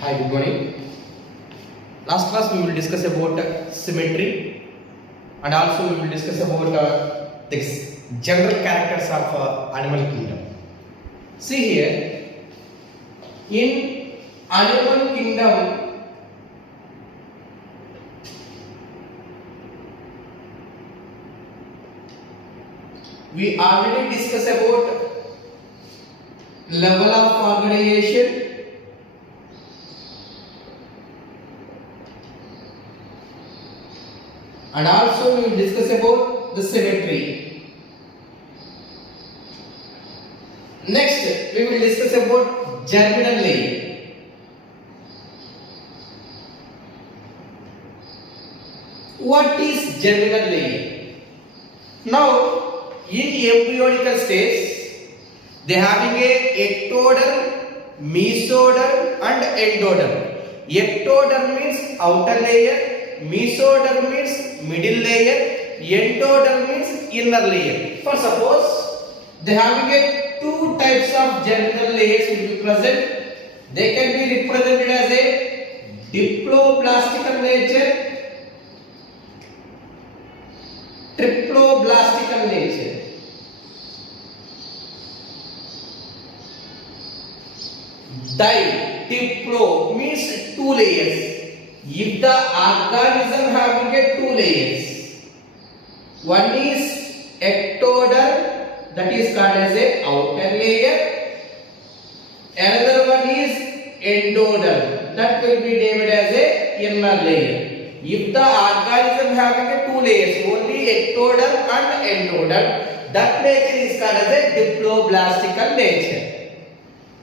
Hi, good morning. Last class we will discuss about symmetry and also we will discuss about this general characters of animal kingdom. See here, in animal kingdom, we already discussed about level of organization, and also we will discuss about the symmetry. Next, we will discuss about germinal layer. What is germinal layer? Now, in embryonical stage, they having a ectoderm, mesoderm, and endoderm. Ectoderm means outer layer, mesoderm means middle layer, endoderm means inner layer. For suppose they having a two types of germinal layers will be present. They can be represented as a diploblastical nature, triploblastical nature. Diplo means two layers. If the organism having a two layers, one is ectoderm, that is called as a outer layer. Another one is endoderm, that will be named as a inner layer. If the organism having a two layers, only ectoderm and endoderm, that nature is called as a diploblastical nature.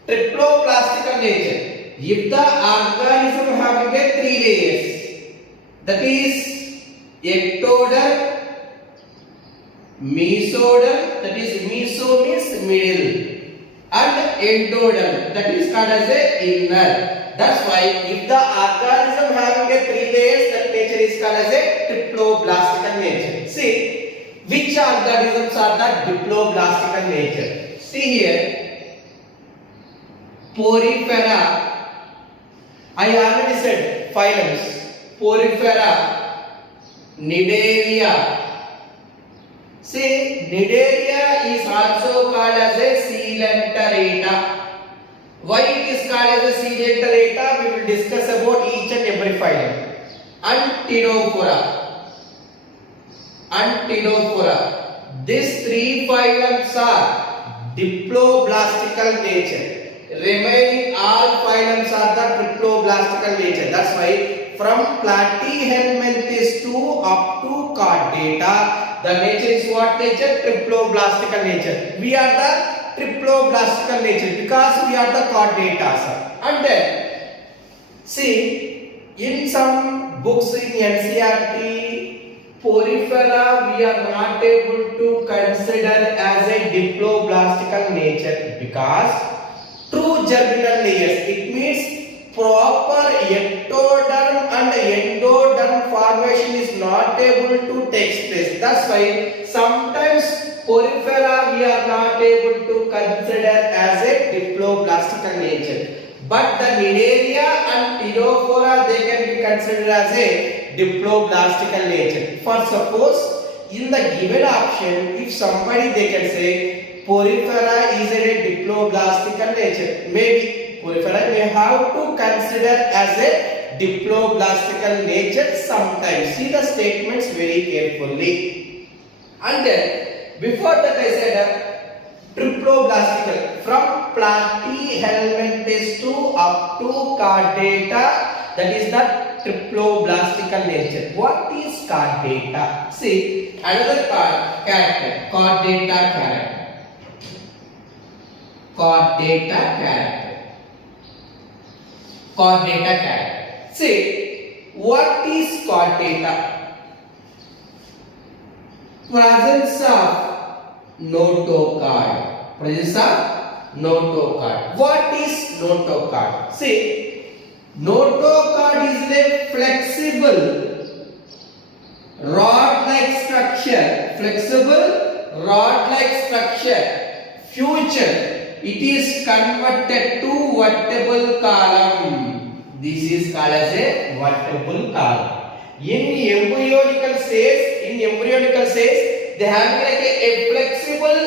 Triploblastical nature. If the organism having a three layers, that is ectoderm, mesoderm, that is meso means middle, and endoderm, that is called as a inner. That's why if the organism having a three layers, that nature is called as a triploblastical nature. See which organisms are the diploblastical nature. See here. Porifera, I already said phylums. Porifera, Cnidaria. See, Cnidaria is also called as a coelenterata. Why it is called as a coelenterata? We will discuss about each and every phylum. Antilophora. These three phylums are diploblastical nature. Remaining all phylums are the triploblastical nature. That's why from Platyhelminthes to up to Chordata, the nature is what nature? Triploblastical nature. We are the triploblastical nature because we are the Chordatas. And then, see, in some books in NCERT, Porifera we are not able to consider as a diploblastical nature because true germinal layers, it means proper ectoderm and endoderm formation is not able to take place. That's why sometimes Porifera we are not able to consider as a diploblastical nature. But the Cnidaria and Cnidophora they can be considered as a diploblastical nature. For suppose in the given option, if somebody they can say Porifera is a diploblastical nature. Maybe Porifera may have to consider as a diploblastical nature sometimes. See the statements very carefully. And then before that I said triploblastical from Platyhelminthes to up to Chordata, that is the triploblastical nature. What is Chordata? See another character, Chordata character. Chordata character. See, what is chordata? Presence of notochord. Presence of notochord. What is notochord? See, notochord is a flexible rod-like structure. Flexible rod-like structure. Future. It is converted to vertebral column. This is called as a vertebral column. In embryonical stage, they have like a flexible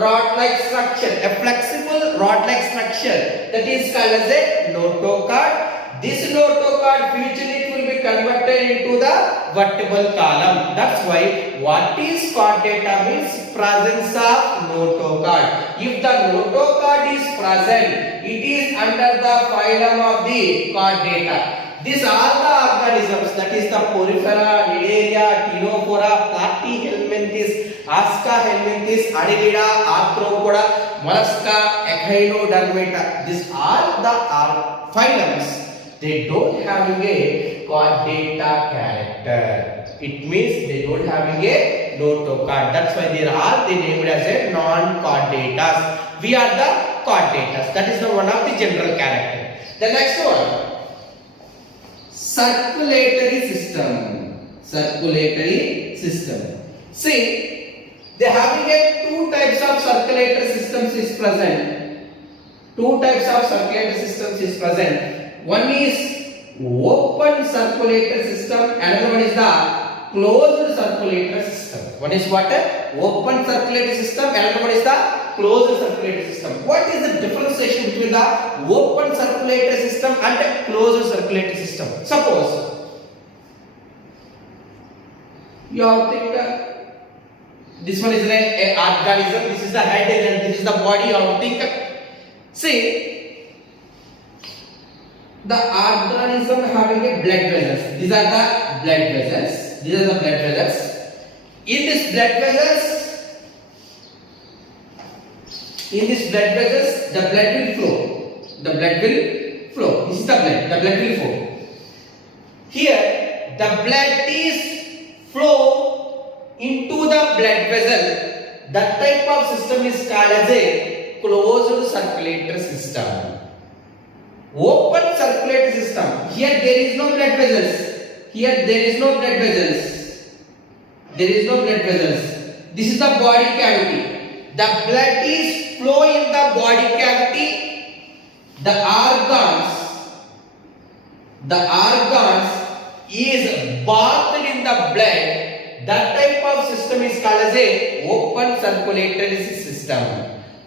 rod-like structure. A flexible rod-like structure that is called as a notochord. This notochord eventually it will be converted into the vertebral column. That's why what is chordata means presence of notochord. If the notochord is present, it is under the phylum of the chordata. These are the organisms, that is the Porifera, Nidaria, Ctenophora, Platyhelminthes, Ascahelminthes, Annelida, Arthropoda, Mollusca, Echinodermata. These are the phylums. They don't having a chordata character. It means they don't having a notochord. That's why they named as a non-chordatas. We are the chordatas. That is the one of the general character. The next one, circulatory system. See, they having a two types of circulatory systems is present. One is open circulatory system, another one is the closed circulatory system. One is what? Open circulatory system, another one is the closed circulatory system. What is the differentiation between the open circulatory system and the closed circulatory system? Suppose you have think this one is an organism, this is the head and this is the body. You have think, see, the organism having a blood vessels. These are the blood vessels. In this blood vessels, the blood will flow. This is the blood. The blood will flow. Here, the blood is flow into the blood vessel. That type of system is called as a closed circulatory system. Open circulatory system. Here there is no blood vessels. This is the body cavity. The blood is flow in the body cavity. The organs is bathed in the blood. That type of system is called as a open circulatory system.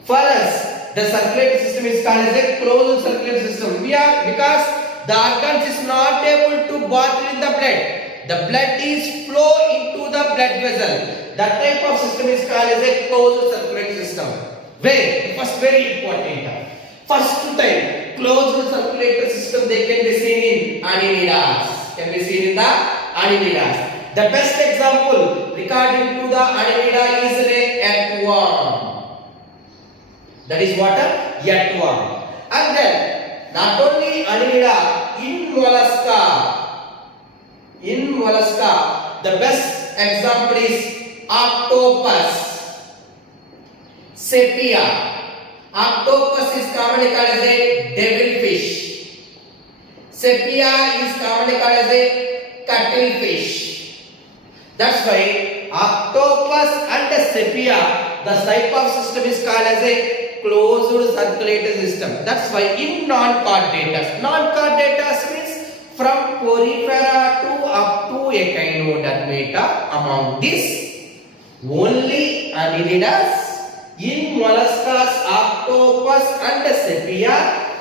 For us, the circulatory system is called as a closed circulatory system. Because the organs is not able to bathe in the blood. The blood is flow into the blood vessel. That type of system is called as a closed circulatory system. Very important. First time, closed circulatory system they can be seen in Annelidas. The best example regarding to the Annelida is an earthworm. That is what? Earthworm. And then not only Annelida, in mollusca, the best example is octopus, sepia. Octopus is commonly called as a devilfish. Sepia is commonly called as a cuttlefish. That's why octopus and sepia, the type of system is called as a closed circulatory system. That's why in non-chordatas means from Porifera to up to Echinodermata. Among this, only Annelidas, in molluscas, octopus and sepia,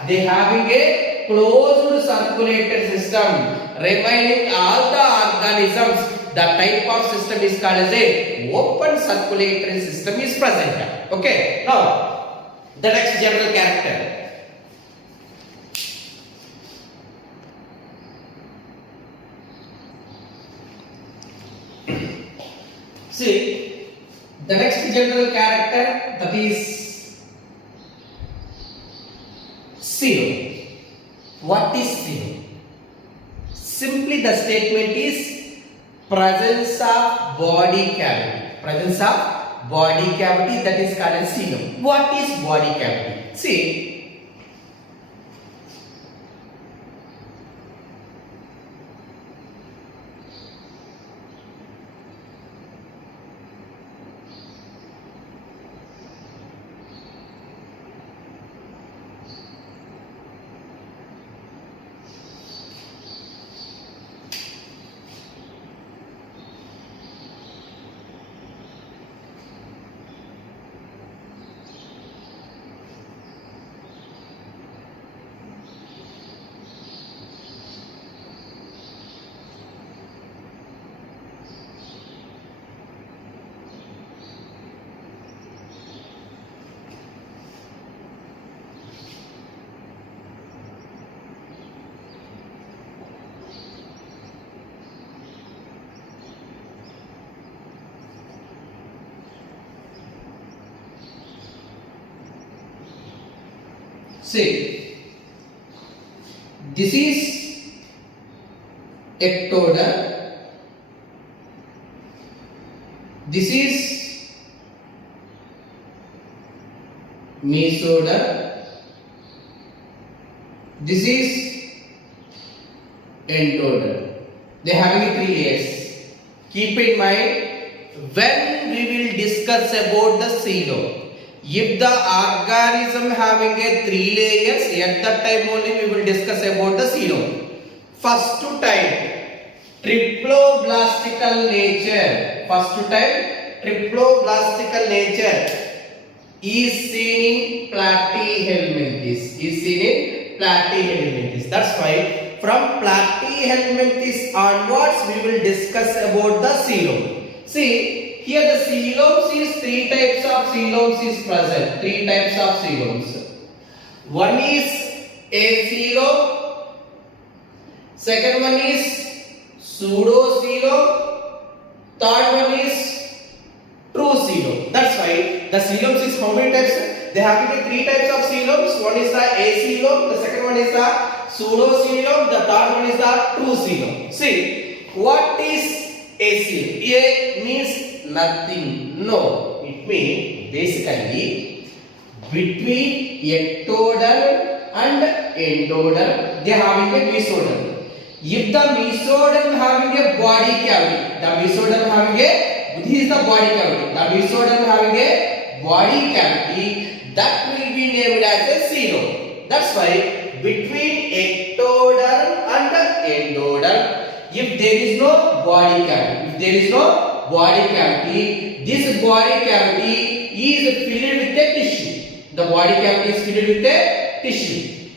they having a closed circulatory system. Remaining all the organisms, the type of system is called as a open circulatory system is present. Okay. Now, the next general character. See, the next general character, that is cilium. What is cilium? Simply the statement is presence of body cavity. That is called as cilium. What is body cavity? See, See, this is ectoderm, this is mesoderm, this is endoderm. They have only 3 layers. Keep in mind, when we will discuss about the coelom, if the organism having a 3 layers, at that time only we will discuss about the coelom. First type, triploblastical nature. First type, triploblastical nature is seen in Platyhelminthes. Is seen in Platyhelminthes. That's why from Platyhelminthes onwards we will discuss about the coelom. See, here the coeloms is 3 types of coeloms is present. 3 types of coeloms. One is acoelom, second one is pseudocoelom, third one is true coelom. That's why the coeloms is how many types? They have 3 types of coeloms. One is the acoelom, the second one is the pseudocoelom, the third one is the true coelom. See, what is acoelom? A means nothing. No, it means basically between ectoderm and endoderm they having a mesoderm. If the mesoderm having a body cavity, the mesoderm having a, this is the body cavity, the mesoderm having a body cavity, that will be named as a coelom. That's why between ectoderm and endoderm, if there is no body cavity, this body cavity is filled with a tissue. The body cavity is filled with a tissue.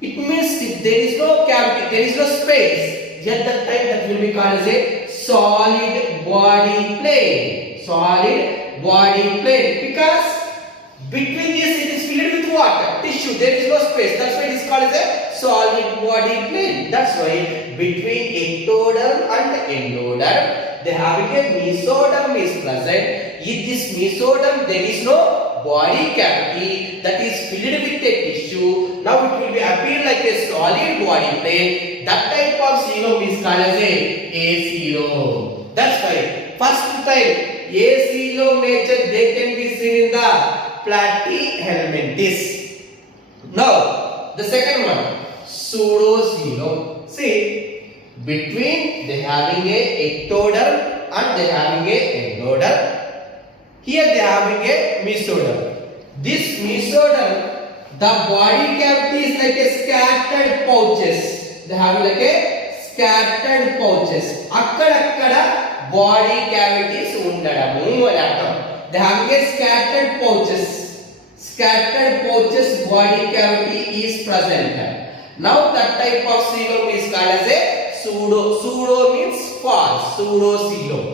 It means if there is no cavity, there is no space, at that time that will be called as a solid body plane. Solid body plane, because between this it is filled with water, tissue, there is no space. That's why it is called as a solid body plane. That's why between ectoderm and endoderm they having a mesoderm is present. In this mesoderm there is no body cavity that is filled with a tissue. Now it will be appear like a solid body plane. That type of coelom is called as a acoelom. That's why first type acoelom nature they can be seen in the Platyhelminthes. Now the second one, pseudocoelom. See, between they having a ectoderm and they having a endoderm. Here they having a mesoderm. This mesoderm, the body cavity is like a scattered pouches. They have like a scattered pouches. Akkada body cavities undadamu ani artham. They having a scattered pouches. Scattered pouches body cavity is present. Now that type of coelom is called as a pseudo means false, pseudocoelom.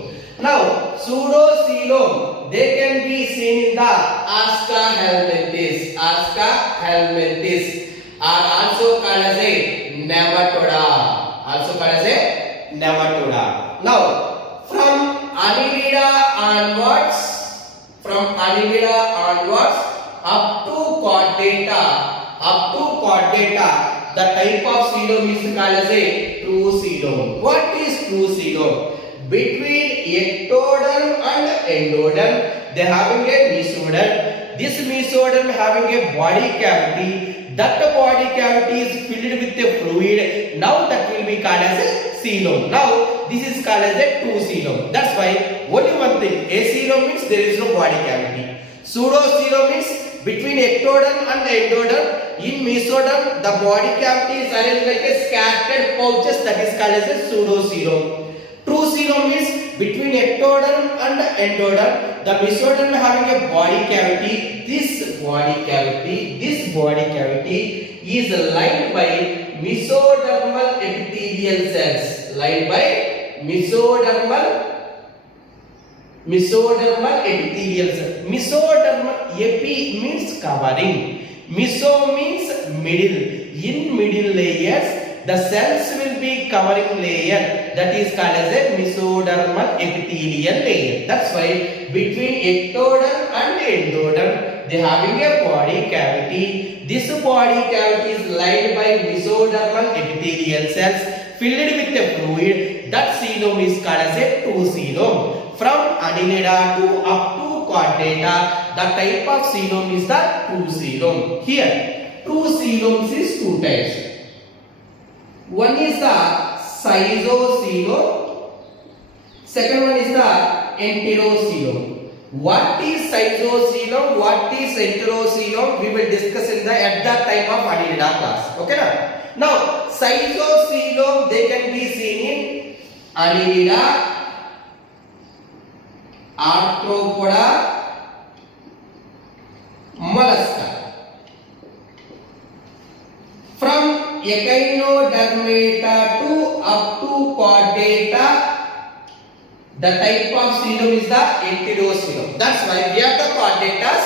Now pseudocoelom they can be seen in the Ascahelminthes. Ascahelminthes are also called as a nematoda. Also called as a nematoda. Now from Annelida onwards up to Chordata, the type of coelom is called as a true coelom. What is true coelom? Between ectoderm and endoderm they having a mesoderm. This mesoderm having a body cavity. That body cavity is filled with a fluid. Now that will be called as a coelom. Now this is called as a true coelom. That's why only one thing, acoelom means there is no body cavity. Pseudocoelom means between ectoderm and endoderm. In mesoderm the body cavity is arranged like a scattered pouches, that is called as a pseudocoelom. True coelom means between ectoderm and endoderm the mesoderm having a body cavity. This body cavity is lined by mesodermal epithelial cells. Lined by mesodermal epithelial cells. Mesodermal epi means covering. Meso means middle. In middle layers the cells will be covering layer, that is called as a mesodermal epithelial layer. That's why between ectoderm and endoderm they having a body cavity. This body cavity is lined by mesodermal epithelial cells filled with a fluid. That coelom is called as a two-coelom. From annelida to up to chordata, the type of coelom is the two-coelom. Here, two-coeloms is two types. One is the schizocoelom, second one is the enterocoelom. What is schizocoelom, what is enterocoelom, we will discuss at that time of annelida class. Okay now? Now, schizocoelom they can be seen in annelida, arthropoda, mollusca. From echinodermata to up to chordata, the type of coelom is the enterocoelom. That's why we are the chordatas,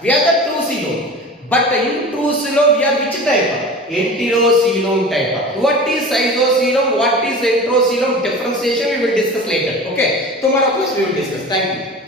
we are the true coelom. But in true coelom we are which type? Enterocoelom type. What is schizocoelom? What is enterocoelom? Differentiation we will discuss later. Okay. Tomorrow class we will discuss. Thank you.